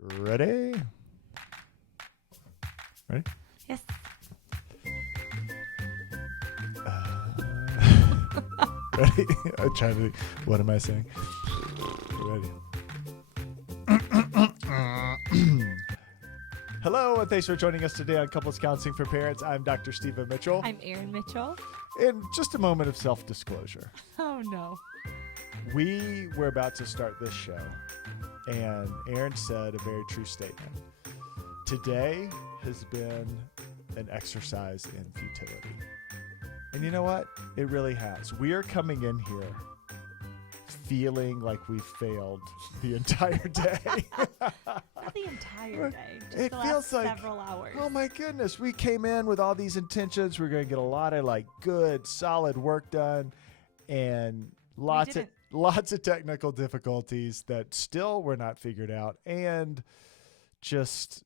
Ready? Ready? Yes. Ready? I'm trying to. What am I saying? Ready. Hello, and thanks for joining us today on Couples Counseling for Parents. I'm Dr. Stephen Mitchell. I'm Erin Mitchell. In just a moment of self-disclosure, Oh, no. we were about to start this show, and Erin said a very true statement. Today has been an exercise in futility. And you know what? It really has. We are coming in here feeling like we failed the entire day. Not the entire day. Just It the feels last like, several hours. oh my goodness, we came in with all these intentions. We're going to get a lot of good, solid work done, and lots of technical difficulties that still were not figured out, and just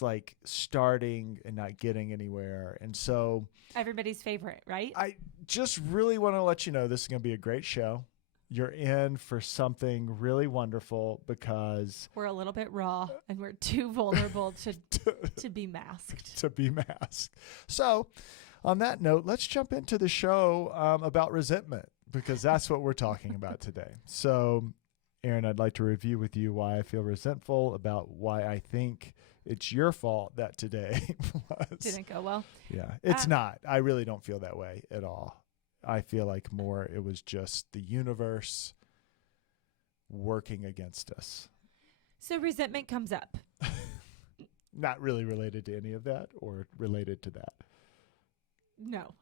like starting and not getting anywhere. And so Everybody's favorite, right? I just really want to let you know this is going to be a great show. You're in for something really wonderful because We're a little bit raw and we're too vulnerable to be masked. to be masked. So on that note, let's jump into the show about resentment, because that's what we're talking about today. So Erin, I'd like to review with you why I feel resentful, about why I think it's your fault that today Didn't go well. Yeah, it's not. I really don't feel that way at all. I feel like more it was just the universe working against us. So resentment comes up. Not really related to any of that, or related to that. No,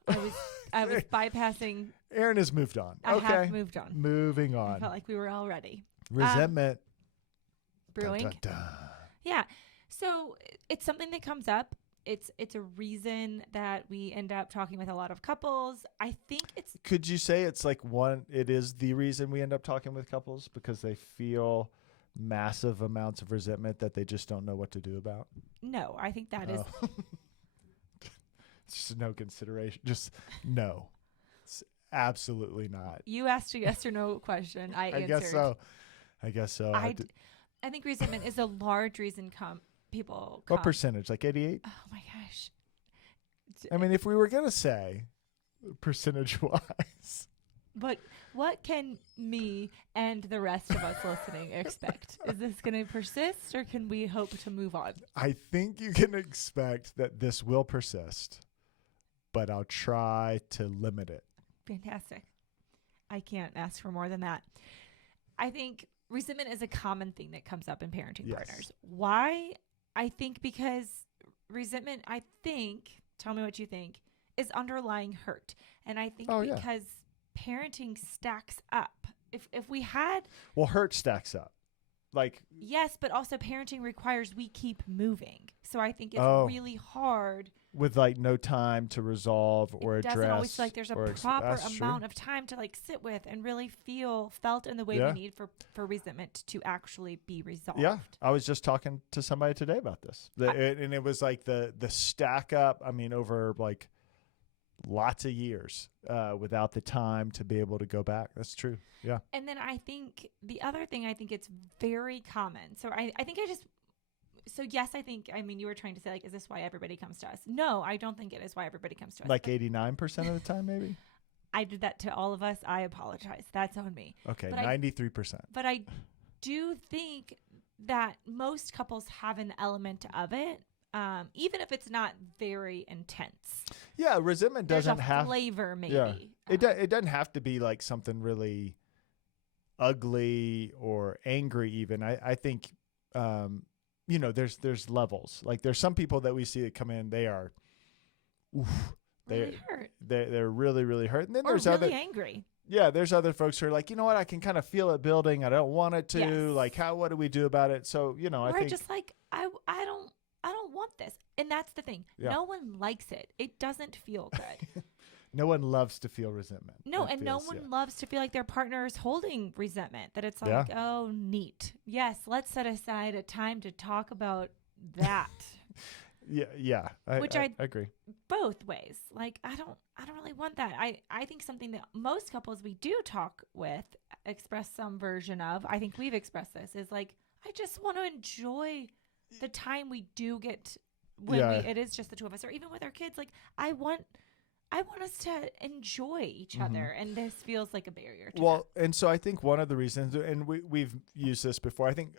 I was bypassing. Erin has moved on. I have moved on. Moving I on. felt like we were all ready. Resentment. Brewing. Dun, dun, dun. Yeah. So it's something that comes up. It's a reason that we end up talking with a lot of couples. I think it's... Could you say it's like it is the reason we end up talking with couples, because they feel massive amounts of resentment that they just don't know what to do about? No, I think that is... It's just no consideration. Just no. It's absolutely not. You asked a yes or no question. I answered. I guess so. I think resentment is a large reason people come. What percentage? Like 88? Oh my gosh. I mean, if we were going to say percentage-wise. But what can me and the rest of us listening expect? Is this going to persist, or can we hope to move on? I think you can expect that this will persist, but I'll try to limit it. Fantastic. I can't ask for more than that. I think resentment is a common thing that comes up in parenting partners. Why? I think because resentment, tell me what you think, is underlying hurt. And I think because parenting stacks up. If we had... Well, hurt stacks up. Yes, but also parenting requires we keep moving. So I think it's really hard. With no time to resolve or address. It doesn't always feel like there's a proper amount of time to sit with and really felt in the way we need for resentment to actually be resolved. Yeah, I was just talking to somebody today about this. And it was the stack up, over lots of years without the time to be able to go back. That's true. Yeah. And then I think the other thing, it's very common. So yes, you were trying to say, is this why everybody comes to us? No, I don't think it is why everybody comes to us. 89% of the time, maybe? I did that to all of us. I apologize. That's on me. Okay, 93%. But I do think that most couples have an element of it, even if it's not very intense. Yeah, resentment doesn't have flavor, maybe. Yeah. It doesn't have to be something really ugly or angry even. I think... there's levels. There's some people that we see that come in, they are, really hurt. They're really, really hurt. And then there's really angry. Yeah, there's other folks who are you know what? I can kind of feel it building. I don't want it to. Yes. What do we do about it? So, I think just I don't want this. And that's the thing. Yeah. No one likes it. It doesn't feel good. No one loves to feel resentment. No, no one loves to feel like their partner is holding resentment, that it's oh, neat. Yes, let's set aside a time to talk about that. Yeah. I agree. Both ways. I don't really want that. I think something that most couples we do talk with express some version of, I think we've expressed this, is I just want to enjoy the time we do get when Yeah. it is just the two of us, or even with our kids. Like I want us to enjoy each other, and this feels like a barrier to Well, and so I think one of the reasons, and we've used this before, I think,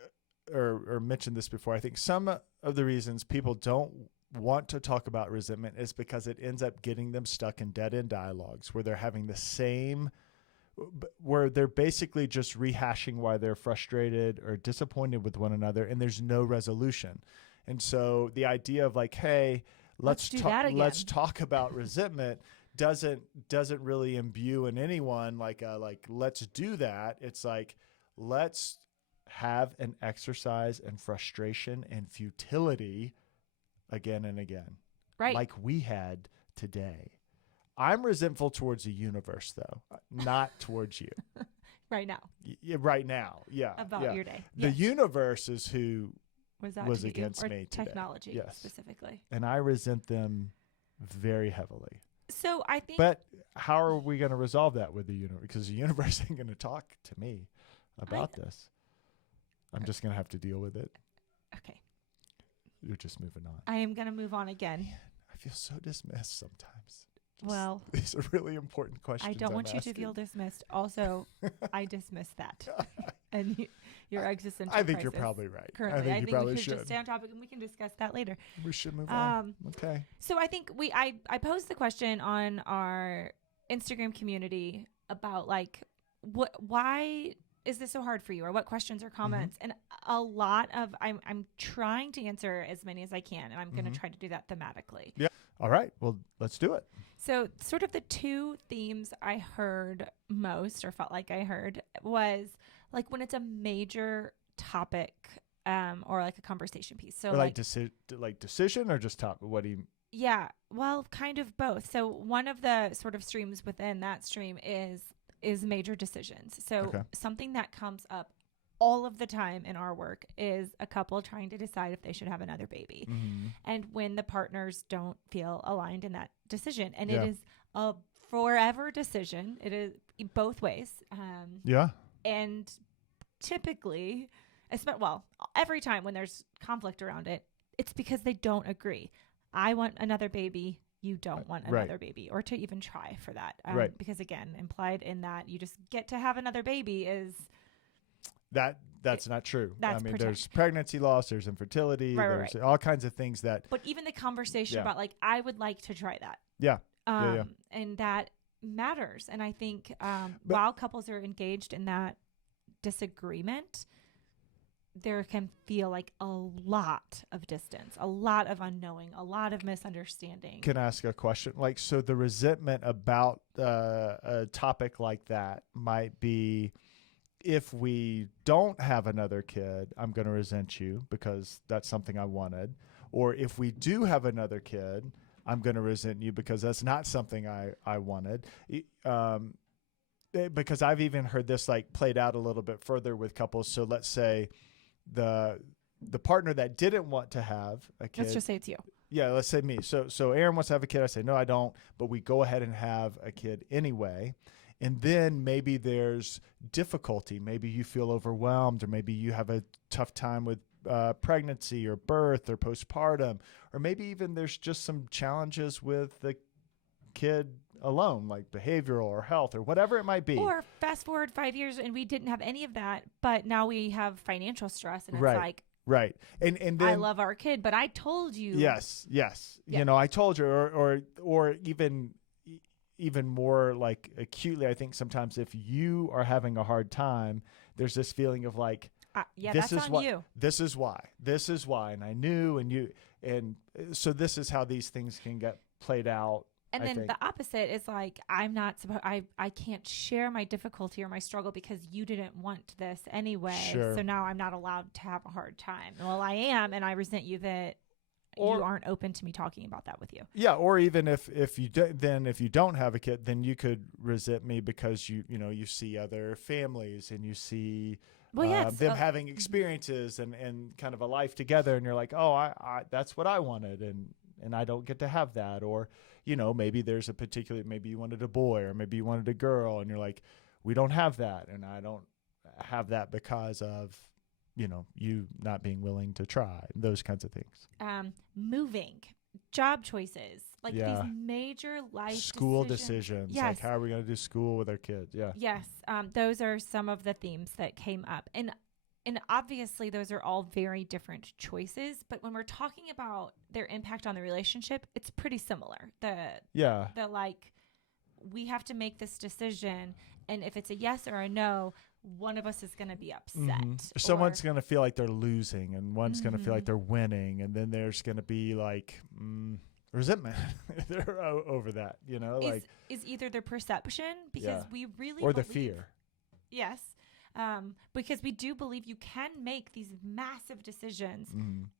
or mentioned this before, I think some of the reasons people don't want to talk about resentment is because it ends up getting them stuck in dead-end dialogues where they're having the same, where they're basically just rehashing why they're frustrated or disappointed with one another, and there's no resolution. And so the idea of like, hey, let's talk about resentment doesn't really imbue in anyone like let's do that. It's like, let's have an exercise in frustration and futility again and again, right, like we had today. I'm resentful towards the universe, though, not towards you. right now. Right now, yeah. About your day. The Yes. universe is who was against or me today. technology, Yes. specifically. And I resent them very heavily. So I think, But how are we going to resolve that with the universe? Because the universe ain't going to talk to me about this. I'm just going to have to deal with it. okay, You're just moving on. I am going to move on again. Man, I feel so dismissed sometimes. Well, These are really important questions. I don't I'm want you to asking. feel dismissed. Also, I dismiss that. And your existential I think you're crisis probably right. currently. I think you we probably should should. just stay on topic, and we can discuss that later. We should move on. Okay. So I think I posed the question on our Instagram community about like why is this so hard for you, or what questions or comments? And a lot of I'm trying to answer as many as I can, and I'm going to try to do that thematically. Yeah. All right. Well, let's do it. So sort of the two themes I heard most, or felt like I heard, was like when it's a major topic, or like a conversation piece. So Or like decision or just top. What do you? Yeah, well, kind of both. So one of the sort of streams within that stream is major decisions. So something that comes up all of the time in our work is a couple trying to decide if they should have another baby. And when the partners don't feel aligned in that decision. And it is a forever decision. It is both ways. And typically, every time when there's conflict around it, it's because they don't agree. I want another baby. You don't want another baby, or to even try for that. Because again, implied in that you just get to have another baby is that's not true. That's there's pregnancy loss, there's infertility, there's all kinds of things that. But even the conversation about like, I would like to try that. And that matters. And I think while couples are engaged in that disagreement, there can feel like a lot of distance, a lot of unknowing, a lot of misunderstanding. Can I ask a question? Like, so the resentment about a topic like that might be, if we don't have another kid, I'm going to resent you because that's something I wanted. Or if we do have another kid, I'm going to resent you because that's not something I wanted. Because I've even heard this like played out a little bit further with couples. So let's say the partner that didn't want to have a kid. Let's just say it's you. Yeah, let's say me. So Aaron wants to have a kid. I say, no, I don't. But we go ahead and have a kid anyway. And then maybe there's difficulty. Maybe you feel overwhelmed, or maybe you have a tough time with pregnancy or birth or postpartum, or maybe even there's just some challenges with the kid alone, like behavioral or health or whatever it might be. Or fast forward 5 years and we didn't have any of that, but now we have financial stress, and it's like, right. And then I love our kid, but I told you. Yes. Yeah. You know, I told you, or even more like acutely, I think sometimes if you are having a hard time, there's this feeling of like, that's on you. This is why. And I knew, and so this is how these things can get played out. And then the opposite is like, I'm not supposed, I can't share my difficulty or my struggle because you didn't want this anyway. Sure. So now I'm not allowed to have a hard time. Well, I am, and I resent you that you aren't open to me talking about that with you. Yeah. Or even if you don't have a kid, then you could resent me because you see other families and you see them having experiences and kind of a life together, and you're like, oh, I that's what I wanted, and I don't get to have that. Or, maybe there's maybe you wanted a boy, or maybe you wanted a girl, and you're like, we don't have that, and I don't have that because of you not being willing to try, those kinds of things. Moving, job choices, like Yeah. these major life School decisions. Yes. Like, how are we going to do school with our kids? Yeah. Yes. Those are some of the themes that came up. And obviously those are all very different choices, but when we're talking about their impact on the relationship, it's pretty similar. The like, we have to make this decision, and if it's a yes or a no, one of us is going to be upset. Someone's going to feel like they're losing, and one's going to feel like they're winning, and then there's going to be like resentment over that, is either the perception, because we really or the fear. Yes. Because we do believe you can make these massive decisions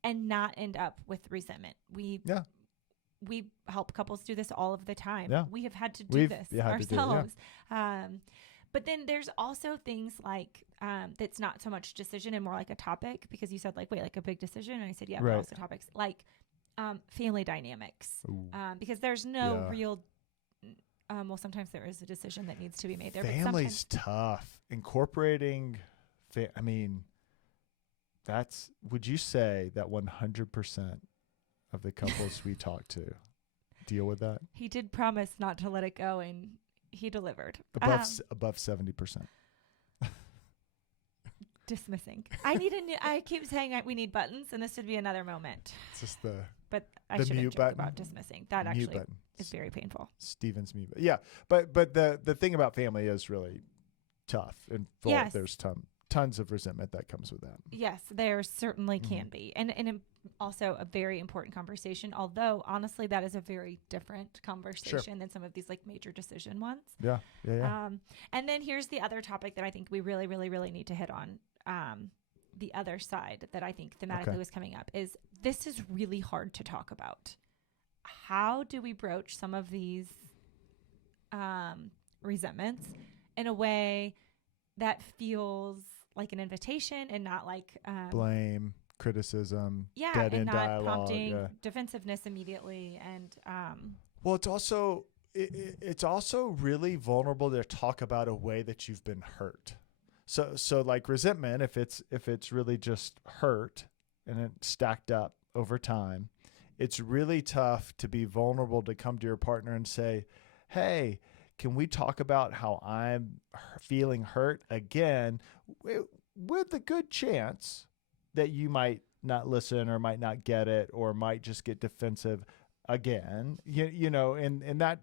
and not end up with resentment. We help couples do this all of the time. Yeah. We have had to do this ourselves. Yeah. But then there's also things like that's not so much decision and more like a topic, because you said like a big decision, and I said but also topics like family dynamics, because there's no real. Well, sometimes there is a decision that needs to be made there. Family's tough. Incorporating, would you say that 100% of the couples we talk to deal with that? He did promise not to let it go, and he delivered. Above 70%. Dismissing. I keep saying we need buttons, and this would be another moment. It's just But I should have joked about dismissing. That mute actually button. is very painful. Steven's mute. Yeah, but the thing about family is really tough, and there's tons of resentment that comes with that. Yes, there certainly can be, and also a very important conversation. Although honestly, that is a very different conversation than some of these like major decision ones. Yeah. And then here's the other topic that I think we really, really, really need to hit on. The other side that I think thematically was coming up is this is really hard to talk about. How do we broach some of these resentments in a way that feels like an invitation and not like blame, criticism, and end not dialogue, prompting defensiveness immediately. And well, it's also really vulnerable to talk about a way that you've been hurt. So like resentment, if it's really just hurt and it stacked up over time, it's really tough to be vulnerable to come to your partner and say, hey, can we talk about how I'm feeling hurt again, with a good chance that you might not listen or might not get it or might just get defensive again, and that,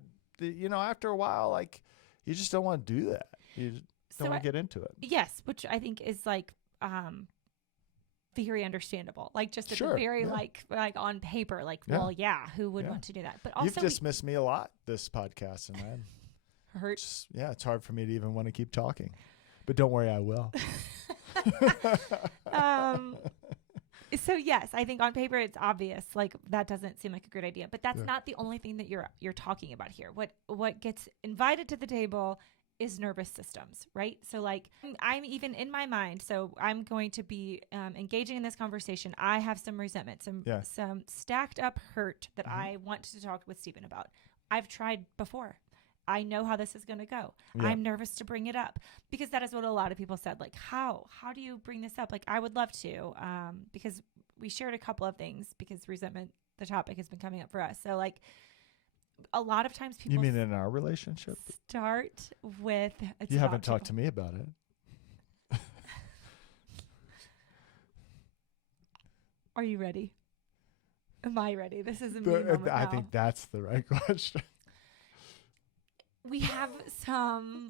after a while, like, you just don't want to do that. You just don't want to get into it. Yes, which I think is like very understandable. Like just at the very like on paper, like, well, who would want to do that? But also you've dismissed me a lot this podcast, and I'm hurt. It's hard for me to even want to keep talking. But don't worry, I will. So yes, I think on paper it's obvious, like that doesn't seem like a great idea, but that's not the only thing that you're talking about here. What gets invited to the table is nervous systems, right? So like I'm even in my mind, so I'm going to be engaging in this conversation. I have some resentment, some stacked up hurt that I want to talk with Stephen about. I've tried before. I know how this is going to go. Yeah. I'm nervous to bring it up because that is what a lot of people said. Like, how do you bring this up? Like, I would love to, because we shared a couple of things because resentment, the topic, has been coming up for us. So like a lot of times people. You mean in our relationship? Start with. You haven't talked to me about it. Are you ready? Am I ready? This is a me moment I now. think that's the right question. We have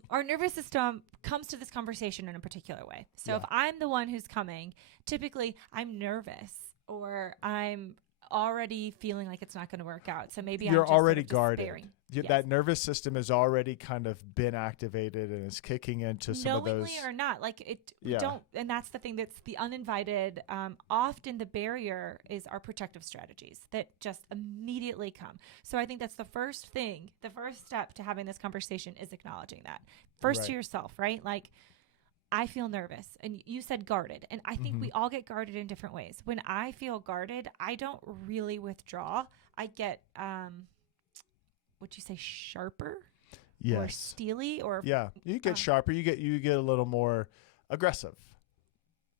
our nervous system comes to this conversation in a particular way. So if I'm the one who's coming, typically I'm nervous or I'm already feeling like it's not going to work out. So maybe you're I'm just already sort of guarded. That nervous system has already kind of been activated and is kicking into some of those. Knowingly or not, like it don't. And that's the thing that's the uninvited. Often the barrier is our protective strategies that just immediately come. So I think that's the first thing. The first step to having this conversation is acknowledging that first to yourself, right? Like, I feel nervous, and you said guarded, and I think we all get guarded in different ways. When I feel guarded, I don't really withdraw. I get, would you say sharper? Yes. Or steely, or you get sharper. You get a little more aggressive.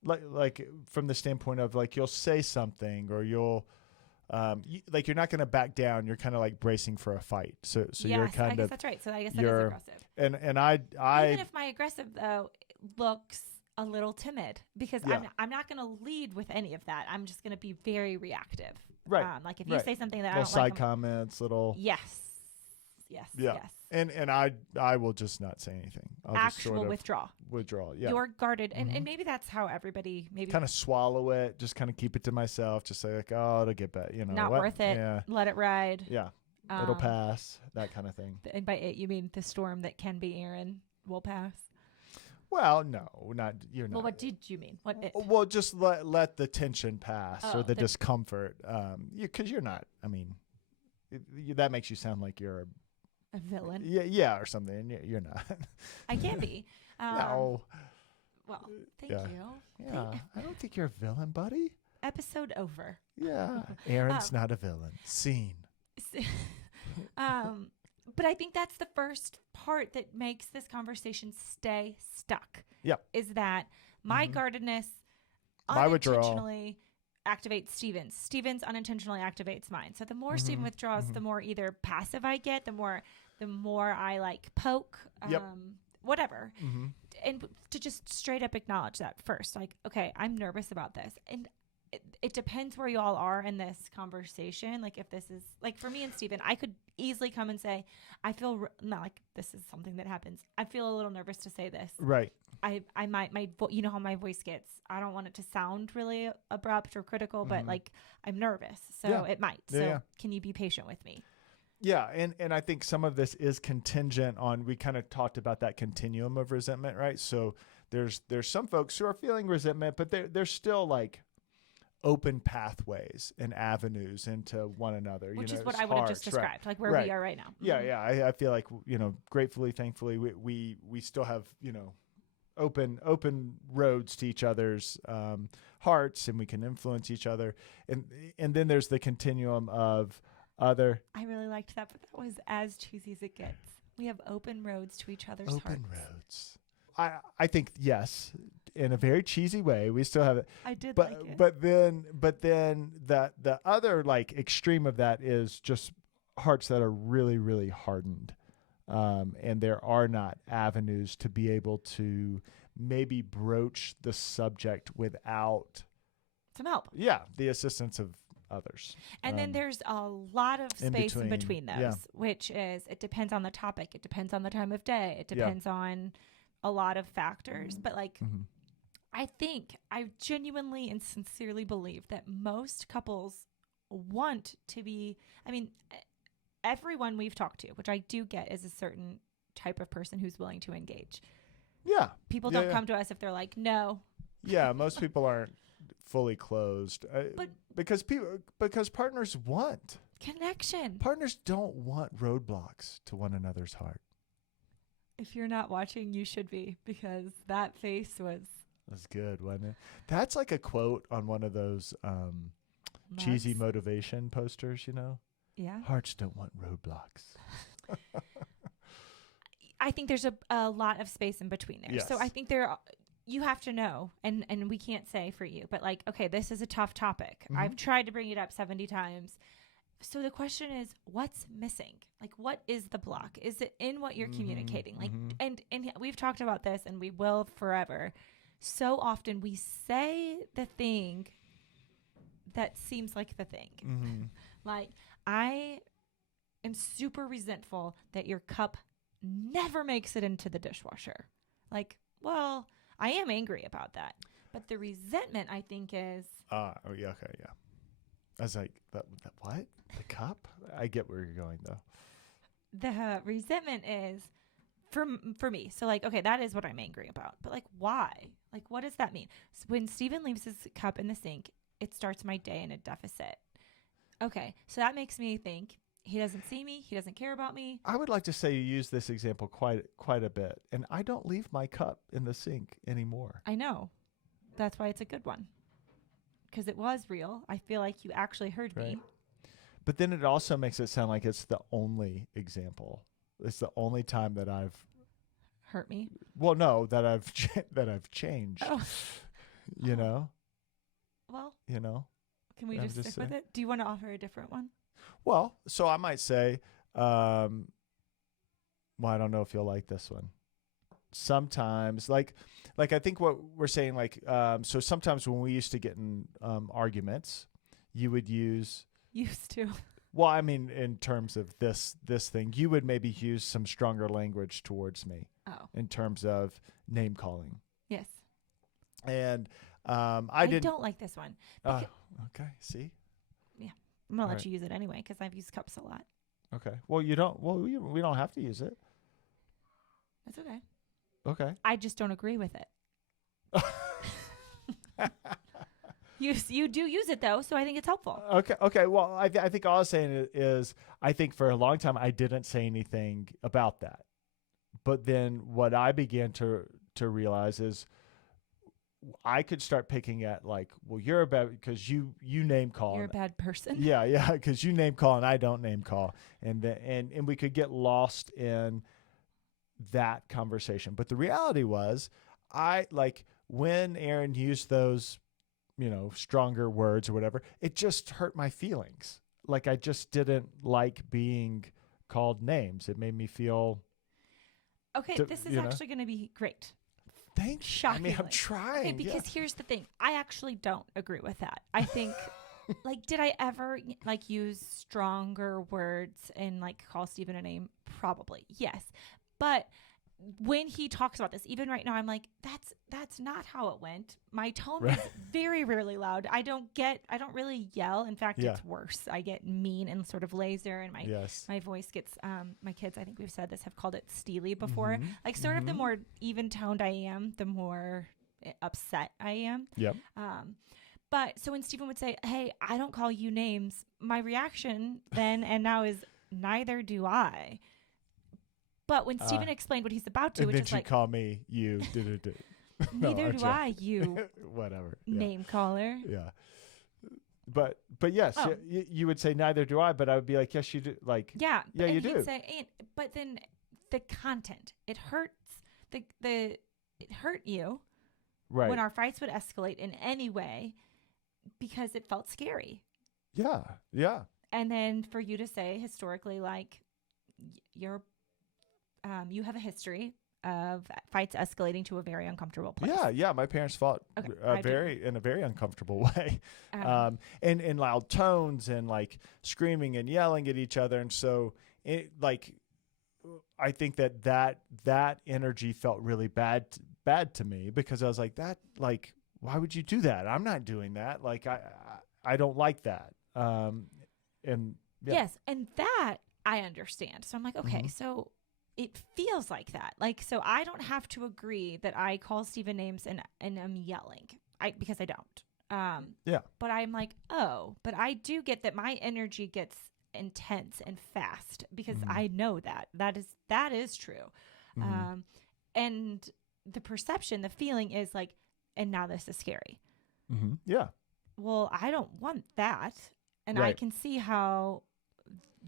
like from the standpoint of like you'll say something or you'll like you're not going to back down. You're kind of like bracing for a fight. So Yes, you're kind I guess of that's right. So I guess that is you're aggressive. and I Even if my aggressive though looks a little timid, because Yeah. I'm not going to lead with any of that. I'm just going to be very reactive. Right. Like if you right. say something that I little don't side like, comments, little yes, yes, Yeah. yes. and I will just not say anything. I'll just Actual sort of withdrawal. Yeah. You're guarded, and Mhm. maybe that's how everybody maybe Kind of swallow it, just kind of keep it to myself, just say like, oh, it'll get better, not what? worth it. Yeah. Let it ride. Yeah. It'll pass, that kind of thing. And by it, you mean the storm that can be Aaron will pass. Well, no, you're not. Well, what did you mean? What it? Well, just let the tension pass Oh, or the discomfort. Because you're not. I mean, that makes you sound like you're A villain. yeah, or something. And you're not. I can be. No. Well, thank Yeah. you. Yeah, I don't think you're a villain, buddy. Episode over. Yeah, Aaron's not a villain. Scene. But I think that's the first part that makes this conversation stay stuck. Yep. Is that my Mhm. guardedness My withdrawal. unintentionally activates Steven's. Steven's unintentionally activates mine. So the more Steven Mhm. withdraws, the more either passive I get, the more I like poke, Yep. whatever. Mm-hmm. And to just straight up acknowledge that first, like, okay, I'm nervous about this. And it depends where you all are in this conversation. Like if this is like for me and Steven, I could easily come and say, I feel not like this is something that happens. I feel a little nervous to say this. Right. I might, you know how my voice gets, I don't want it to sound really abrupt or critical, but Mhm. like I'm nervous. So Yeah. it might. Yeah, So yeah. can you be patient with me? Yeah, and I think some of this is contingent on, we kind of talked about that continuum of resentment, right? So there's some folks who are feeling resentment, but there's still like open pathways and avenues into one another. Which you know, is what it's I would have just hearts, right. described, like where Right. we are right now. Yeah, Mhm. yeah. I feel like, gratefully, thankfully, we still have, open roads to each other's hearts, and we can influence each other. And then there's the continuum of other I really liked that, but that was as cheesy as it gets. We have open roads to each other's open hearts. roads. I think yes, in a very cheesy way, we still have it. I did But like it. but then the other like extreme of that is just hearts that are really, really hardened, and there are not avenues to be able to maybe broach the subject without Some help. the assistance of others. And then there's a lot of in space in between, between those, yeah. which is it depends on the topic. It depends on the time of day. It Yeah. depends on a lot of factors. But like, Mhm. I genuinely and sincerely believe that most couples want to be, everyone we've talked to, which I do get is a certain type of person who's willing to engage. Yeah. People Yeah, don't yeah. come to us if they're like, no. Yeah, most people aren't fully closed, But- because partners Connection. don't want roadblocks to one another's heart. If you're not watching, you should be, because that face was That's good, wasn't it? That's like a quote on one of those cheesy nuts. motivation posters, Yeah. Hearts don't want roadblocks. I think there's a lot of space in between there. So Yes. I think you have to know, and we can't say for you, but like, okay, this is a tough topic. Mhm. I've tried to bring it up 70 times. So the question is, what's missing? Like, what is the block? Is it in what you're Mhm, communicating? Like, mhm. and we've talked about this, and we will forever. So often we say the thing that seems like the thing. Mm-hmm. Like, I am super resentful that your cup never makes it into the dishwasher. Like, well, I am angry about that. But the resentment, I think, is Oh, yeah, okay, yeah. I was like, that what? The cup? I get where you're going, though. the resentment is for me. So, like, okay, that is what I'm angry about. But, like, why? Like, what does that mean? So when Steven leaves his cup in the sink, it starts my day in a deficit. Okay, so that makes me think he doesn't see me. He doesn't care about me. I would like to say you use this example quite a bit, and I don't leave my cup in the sink anymore. I know. That's why it's a good one. Because it was real. I feel like you actually heard Right. me. But then it also makes it sound like it's the only example. It's the only time that I've Hurt me. that I've that I've changed. Oh. you Oh. know, Well, you know. can we I'm just just stick with saying. it? Do you want to offer a different one? Well, so I might say, well, I don't know if you'll like this one. Sometimes, like I think what we're saying, like, so sometimes when we used to get in arguments, you would use, Used to. well, I mean, in terms of this thing, you would maybe use some stronger language towards me Oh, in terms of name calling. yes. And I I didn't. don't like this one. Oh, Beca- okay. See. I'm gonna let Right. you use it anyway because I've used cups a lot. Okay. Well, you don't. Well, we don't have to use it. That's okay. Okay. I just don't agree with it. You do use it though, so I think it's helpful. Okay. Well, I think all I was saying is I think for a long time I didn't say anything about that, but then what I began to realize is I could start picking at, like, well, you're a bad because you name call. You're a bad person. Yeah, because you name call and I don't name call, and we could get lost in that conversation. But the reality was, I, like, when Aaron used those, stronger words or whatever, it just hurt my feelings. Like, I just didn't like being called names. It made me feel. Okay, this is actually going to be great. Thanks. Shockingly. I mean, I'm trying. Okay, because here's the thing. I actually don't agree with that. I think, like, did I ever, like, use stronger words and, like, call Stephen a name? Probably. Yes. But when he talks about this, even right now, I'm like, that's not how it went. My tone Right. was very rarely loud. I don't really yell. In fact, Yeah. it's worse. I get mean and sort of laser, and Yes. my voice gets, my kids, I think we've said this, have called it steely before. Mhm. Like, sort of the Mhm. more even toned I am, the more upset I am. Yep. But so when Stephen would say, "Hey, I don't call you names," my reaction then and now is, "Neither do I." But when Stephen explained what he's about to, And which then is you like, call me you. "Neither do I, you Whatever. name caller." Yeah. But yes, Oh. you would say neither do I, but I would be like, yes, you do. Like, Yeah, Yeah, and you he'd do. say, but then the content, it hurts. It hurt you right. when our fights would escalate in any way because it felt scary. Yeah. Yeah. And then for you to say historically, like, you have a history of fights escalating to a very uncomfortable place. Yeah. My parents fought Okay, I do. in a very uncomfortable way, and in loud tones and, like, screaming and yelling at each other. And so, I think that energy felt really bad to me, because I was like, why would you do that? I'm not doing that. Like, I don't like that. And yeah. Yes, and that I understand. So I'm like, okay, Mhm. so it feels like that. Like, so I don't have to agree that I call Stephen names and I'm yelling. Because I don't. Yeah. But I'm like, oh, but I do get that my energy gets intense and fast because Mhm. I know that. That is true. Mhm. And the perception, the feeling is like, and now this is scary. Mhm. Yeah. Well, I don't want that. And I Right. can see how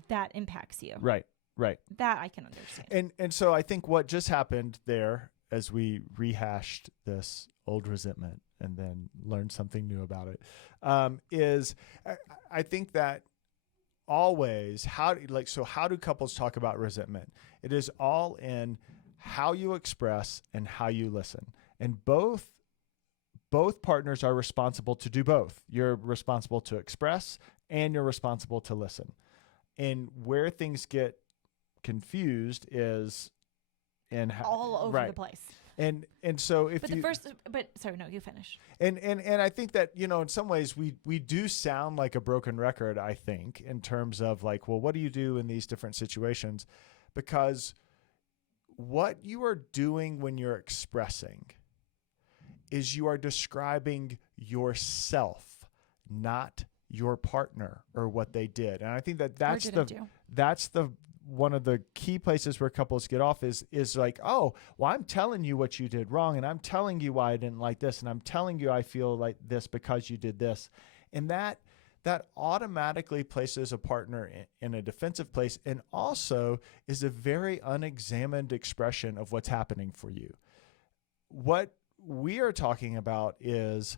that impacts you. Right. That I can understand. And so I think what just happened there, as we rehashed this old resentment and then learned something new about it, is I think that always, how do couples talk about resentment? It is all in how you express and how you listen. And both partners are responsible to do both. You're responsible to express and you're responsible to listen. And where things get confused is in All over the place. And so if sorry, no, you finish. And I think that, in some ways we do sound like a broken record, I think, in terms of, like, well, what do you do in these different situations? Because what you are doing when you're expressing is you are describing yourself, not your partner or what they did. And I think that's the one of the key places where couples get off is like, oh, well, I'm telling you what you did wrong, and I'm telling you why I didn't like this, and I'm telling you I feel like this because you did this. And that automatically places a partner in a defensive place, and also is a very unexamined expression of what's happening for you. What we are talking about is,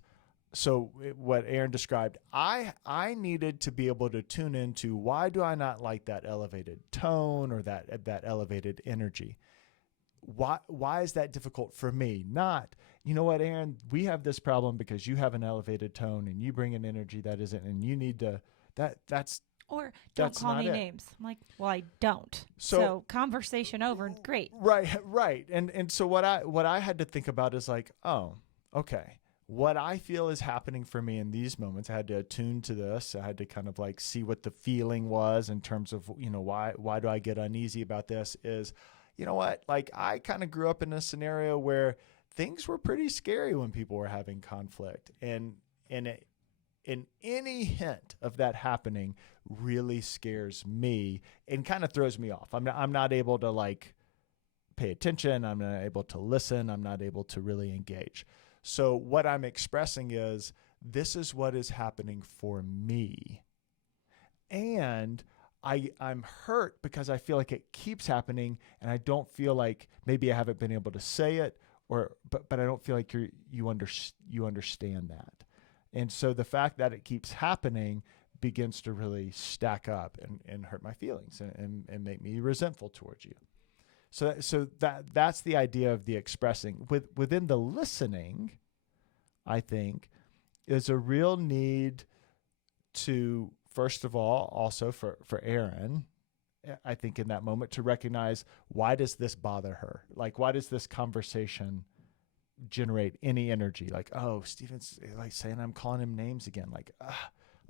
so what Aaron described, I needed to be able to tune into, why do I not like that elevated tone or that elevated energy? Why is that difficult for me? Not, you know what, Aaron, we have this problem because you have an elevated tone and you bring an energy that isn't, and you need to, that's Or don't call me names. I'm like, well, I don't. So conversation over. Great. Right. And so what I had to think about is like, oh, okay. What I feel is happening for me in these moments, I had to attune to this. I had to kind of like see what the feeling was in terms of, why do I get uneasy about this is, you know what? Like, I kind of grew up in a scenario where things were pretty scary when people were having conflict, and any hint of that happening really scares me and kind of throws me off. I'm not able to like pay attention. I'm not able to listen. I'm not able to really engage. So what I'm expressing is, this is what is happening for me. And I'm hurt because I feel like it keeps happening, and I don't feel like maybe I haven't been able to say it, but I don't feel like you understand that. And so the fact that it keeps happening begins to really stack up and hurt my feelings and make me resentful towards you. So that's the idea of the expressing. Within the listening, I think, is a real need to, first of all, also for Erin, I think in that moment, to recognize, why does this bother her? Like, why does this conversation generate any energy? Like, oh, Stephen's like saying I'm calling him names again.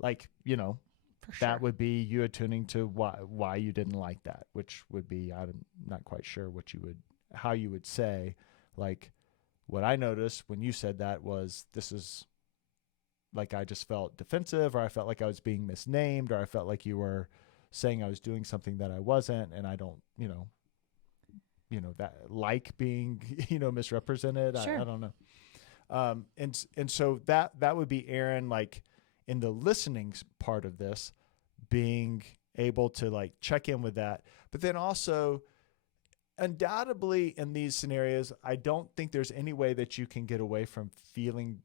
Like, For sure. that would be you attuning to why you didn't like that, which would be, I'm not quite sure how you would say, like, what I noticed when you said that was, this is like, I just felt defensive, or I felt like I was being misnamed, or I felt like you were saying I was doing something that I wasn't, and I don't, that like being, misrepresented. Sure. I don't know. And so that would be Aaron, like, in the listening part of this, being able to like check in with that. But then also, undoubtedly in these scenarios, I don't think there's any way that you can get away from feeling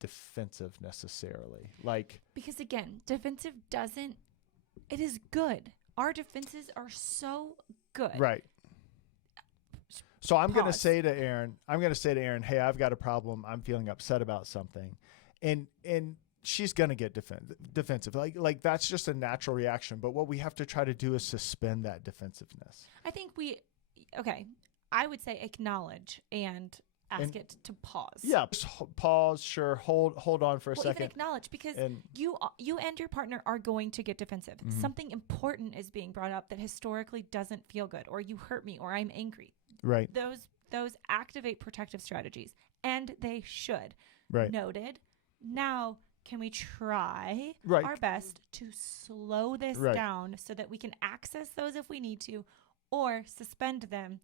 defensive necessarily. Like, because again, defensive it is good. Our defenses are so good. Right. So I'm going to Pause. say to Aaron, hey, I've got a problem. I'm feeling upset about something. And she's going to get defensive. Like that's just a natural reaction. But what we have to try to do is suspend that defensiveness. I think I would say acknowledge and ask it to pause. Yeah. Pause. Sure. Hold on for a second. Even acknowledge, because you and your partner are going to get defensive. Mm-hmm. Something important is being brought up that historically doesn't feel good, or you hurt me, or I'm angry. Right. Those activate protective strategies, and they should. Right. Noted. Now, can we try right. our best to slow this right. down so that we can access those if we need to, or suspend them?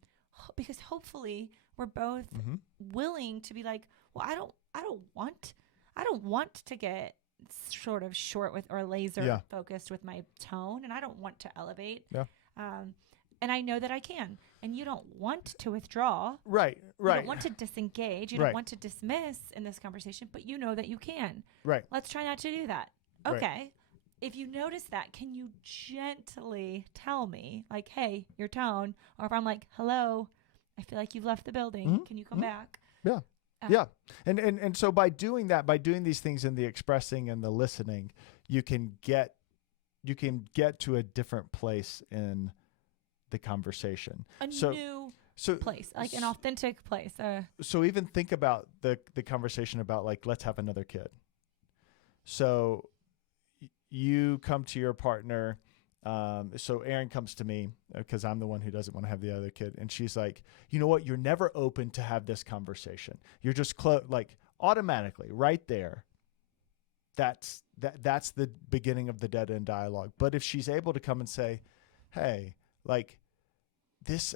Because hopefully we're both mm-hmm. willing to be like, well, I don't want to get sort of short with or laser focused with my tone, and I don't want to elevate. Yeah. And I know that I can. And you don't want to withdraw. Right. You don't want to disengage. You right. don't want to dismiss in this conversation, but you know that you can. Right. Let's try not to do that. Okay. Right. If you notice that, can you gently tell me, like, hey, your tone? Or if I'm like, hello, I feel like you've left the building. Mm-hmm. Can you come back? Yeah. Yeah. And so by doing that, by doing these things in the expressing and the listening, you can get to a different place in the conversation. A new place, like an authentic place. So even think about the conversation about like, let's have another kid. So you come to your partner. So Erin comes to me because I'm the one who doesn't want to have the other kid. And she's like, you know what? You're never open to have this conversation. You're just like automatically right there. That's the beginning of the dead end dialogue. But if she's able to come and say, hey, like this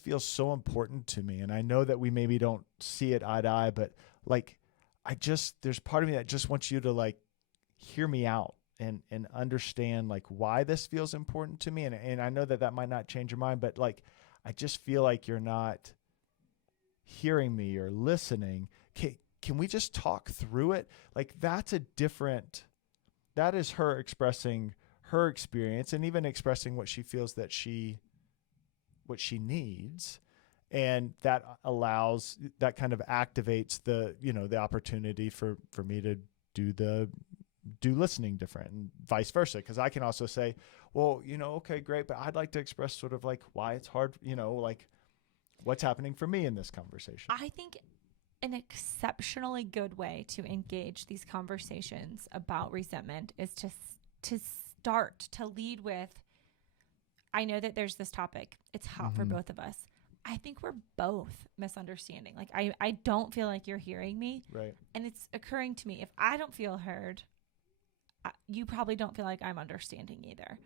feels so important to me. And I know that we maybe don't see it eye to eye, but like, there's part of me that just wants you to like hear me out and understand like why this feels important to me. And I know that might not change your mind, but like, I just feel like you're not hearing me or listening. Can we just talk through it? Like that is her expressing her experience and even expressing what she feels that what she needs. And that kind of activates the opportunity for me to do listening different and vice versa. Cause I can also say, well, okay, great. But I'd like to express sort of like why it's hard, like what's happening for me in this conversation. I think an exceptionally good way to engage these conversations about resentment is to start to lead with, I know that there's this topic. It's hot for both of us. I think we're both misunderstanding. Like I don't feel like you're hearing me. Right. And it's occurring to me, if I don't feel heard, you probably don't feel like I'm understanding either.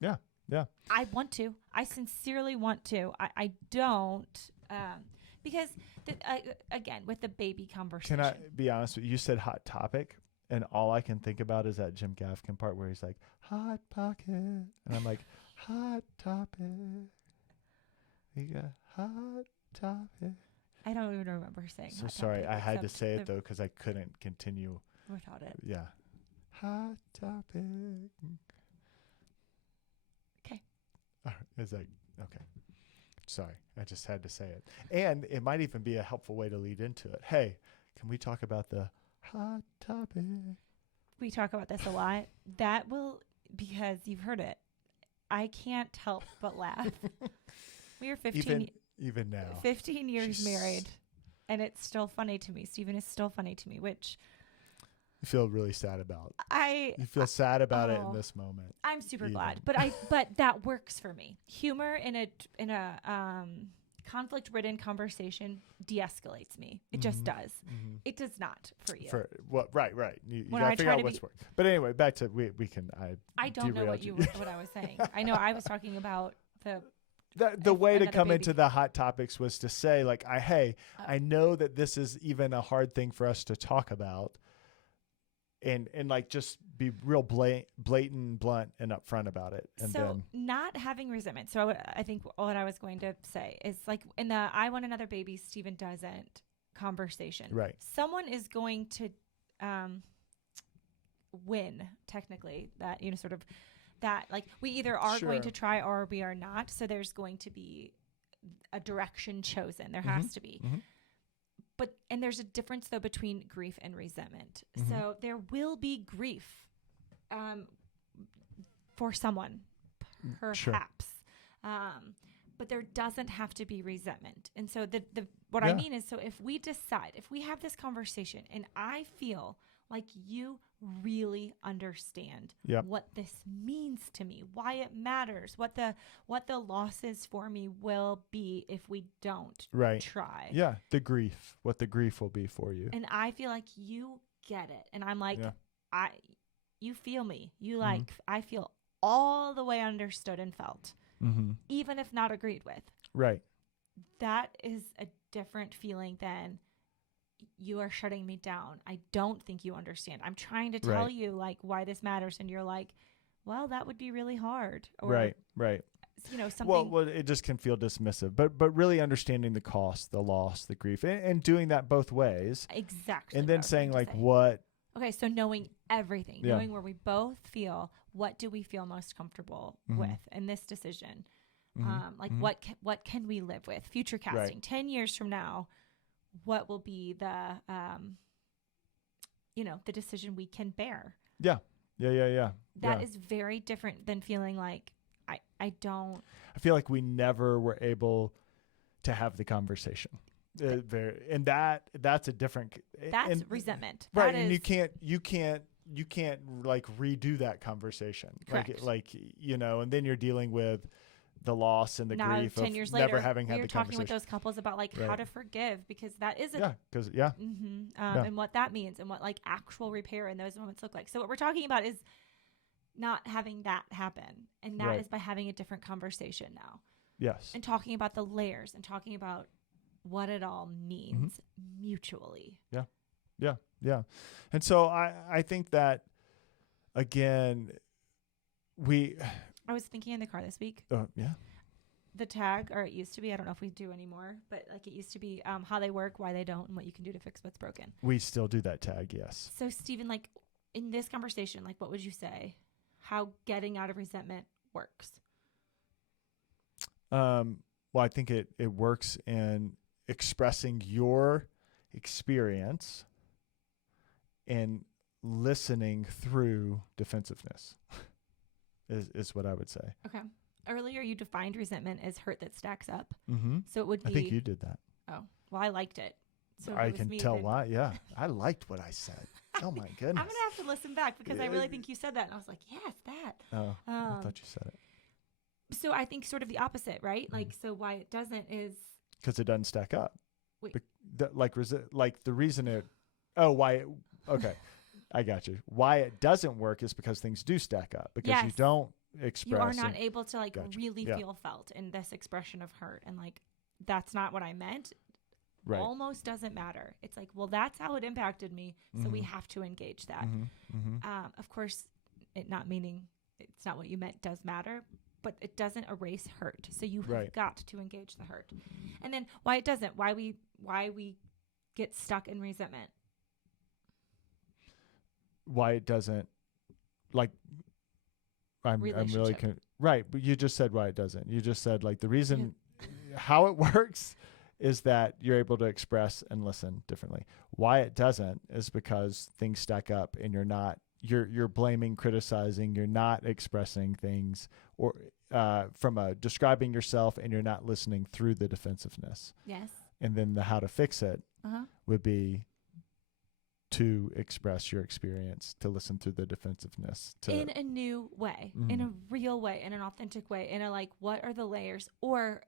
Yeah. Yeah. I want to. I sincerely want to. I don't. Because, again, with the baby conversation. Can I be honest with you? You said hot topic, and all I can think about is that Jim Gaffigan part where he's like, hot pocket. And I'm like, hot topic. You got hot topic. I don't even remember saying So hot sorry, topic I had to say it, the- though, because I couldn't continue. without it. Yeah. Hot topic. Okay. It's like, okay. Sorry, I just had to say it. And it might even be a helpful way to lead into it. Hey, can we talk about the hot topic? We talk about this a lot. That will, because you've heard it, I can't help but laugh. We are even now. 15 years married, and it's still funny to me. Stephen is still funny to me, which you feel really sad about. You feel sad about it in this moment. I'm super glad, but that works for me. Humor in a conflict-ridden conversation de-escalates me. It just does. Mm-hmm. It does not for you. Right. You gotta figure out what's working. But anyway, back to we can. I don't know what I was saying. I know I was talking about the way to come into the hot topics was to say like, I know that this is even a hard thing for us to talk about. And like just be real blatant, blunt, and upfront about it. And so not having resentment. So I think what I was going to say is like in the I want another baby, Stephen doesn't conversation. Right. Someone is going to win technically that, sort of that like we either are going to try or we are not. So there's going to be a direction chosen. There has to be. Mm-hmm. And there's a difference, though, between grief and resentment. Mm-hmm. So there will be grief for someone, perhaps. But there doesn't have to be resentment. And so what I mean is, so if we decide, if we have this conversation and I feel like you really understand what this means to me, why it matters, what the losses for me will be if we don't try. Yeah, what the grief will be for you. And I feel like you get it. And I'm like, you feel me. You like, I feel all the way understood and felt, even if not agreed with. Right. That is a different feeling than you are shutting me down. I don't think you understand. I'm trying to tell you like why this matters. And you're like, well, that would be really hard. Or, right. Something. Well, it just can feel dismissive, but really understanding the cost, the loss, the grief, and doing that both ways. Exactly. And then saying like what. Okay. So knowing everything, knowing where we both feel, what do we feel most comfortable with in this decision? What can we live with? Future casting 10 years from now, what will be the decision we can bear? Yeah. That is very different than feeling like I feel like we never were able to have the conversation. And that's a different. That's resentment. Right. And you can't like redo that conversation. Correct. And then you're dealing with the loss and the now, grief 10 of years never later, having had the conversation. You're talking with those couples about like how to forgive, because that is and what that means and what like actual repair in those moments look like. So what we're talking about is not having that happen, and that is by having a different conversation now. Yes. And talking about the layers and talking about what it all means mutually. Yeah. And so I think that again, I was thinking in the car this week. Yeah. the tag, or it used to be, I don't know if we do anymore, but like it used to be how they work, why they don't, and what you can do to fix what's broken. We still do that tag, yes. So Stephen, like in this conversation, like what would you say how getting out of resentment works? Well, I think it works in expressing your experience and listening through defensiveness is what I would say. Okay. Earlier, you defined resentment as hurt that stacks up. Mm-hmm. So it would be. I think you did that. Oh, well, I liked it. So if I it was can me, tell then- why. Yeah, I liked what I said. Oh my goodness. I'm gonna have to listen back because I really think you said that, and I was like, yes, that. Oh, I thought you said it. So I think sort of the opposite, right? Mm-hmm. Like, so why it doesn't is Because it doesn't stack up. Wait. Like the reason it. Oh, why? Okay, I got you. Why it doesn't work is because things do stack up. Because you Yes. don't express. you are not and- able to like Gotcha. really Yeah. feel felt in this expression of hurt, and like that's not what I meant. Right. Almost doesn't matter. It's like, well, that's how it impacted me, so we have to engage that. Mm-hmm. Mm-hmm. Of course, it not meaning it's not what you meant does matter, but it doesn't erase hurt. So you have Right. got to engage the hurt. And then why it doesn't, why we get stuck in resentment. Why it doesn't, like, I'm really Relationship. right. But you just said why it doesn't. You just said like the reason how it works is that you're able to express and listen differently. Why it doesn't is because things stack up and you're blaming, criticizing, you're not expressing things or describing yourself, and you're not listening through the defensiveness. Yes. And then the how to fix it Uh-huh. would be to express your experience, to listen through the defensiveness. In a new way, in a real way, in an authentic way, in a like, what are the layers? Or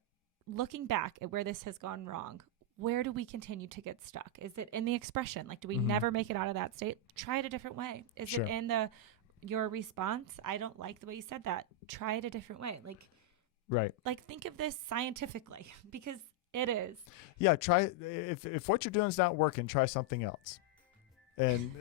looking back at where this has gone wrong, where do we continue to get stuck? Is it in the expression? Like, do we never make it out of that state? Try it a different way. Is Sure. it in your response? I don't like the way you said that. Try it a different way. right. Like think of this scientifically because it is. Yeah, try if what you're doing is not working, try something else. And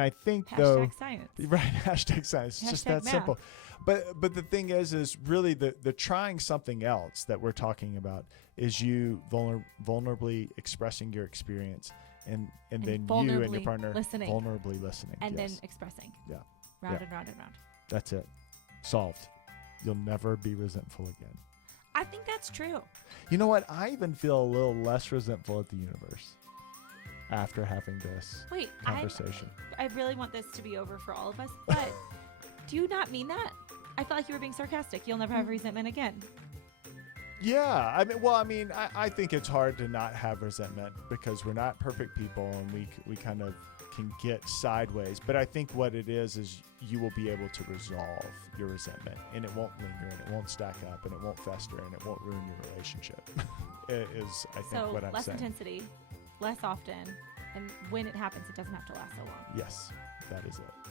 I think though, Hashtag science. right? Hashtag science. It's just Hashtag that math. simple. But the thing is really the trying something else that we're talking about is you vulnerably expressing your experience and then you and your vulnerably partner listening. vulnerably listening. And yes. then expressing. Yeah. Round Yeah. and round and round. That's it. Solved. You'll never be resentful again. I think that's true. You know what? I even feel a little less resentful at the universe after having this Wait, conversation. I really want this to be over for all of us, but do you not mean that? I felt like you were being sarcastic. You'll never have resentment again. Yeah, I think it's hard to not have resentment because we're not perfect people and we kind of can get sideways. But I think what it is you will be able to resolve your resentment, and it won't linger, and it won't stack up, and it won't fester, and it won't ruin your relationship. is I think So what I'm less saying. intensity, less often, and when it happens, it doesn't have to last so long. Yes, that is it.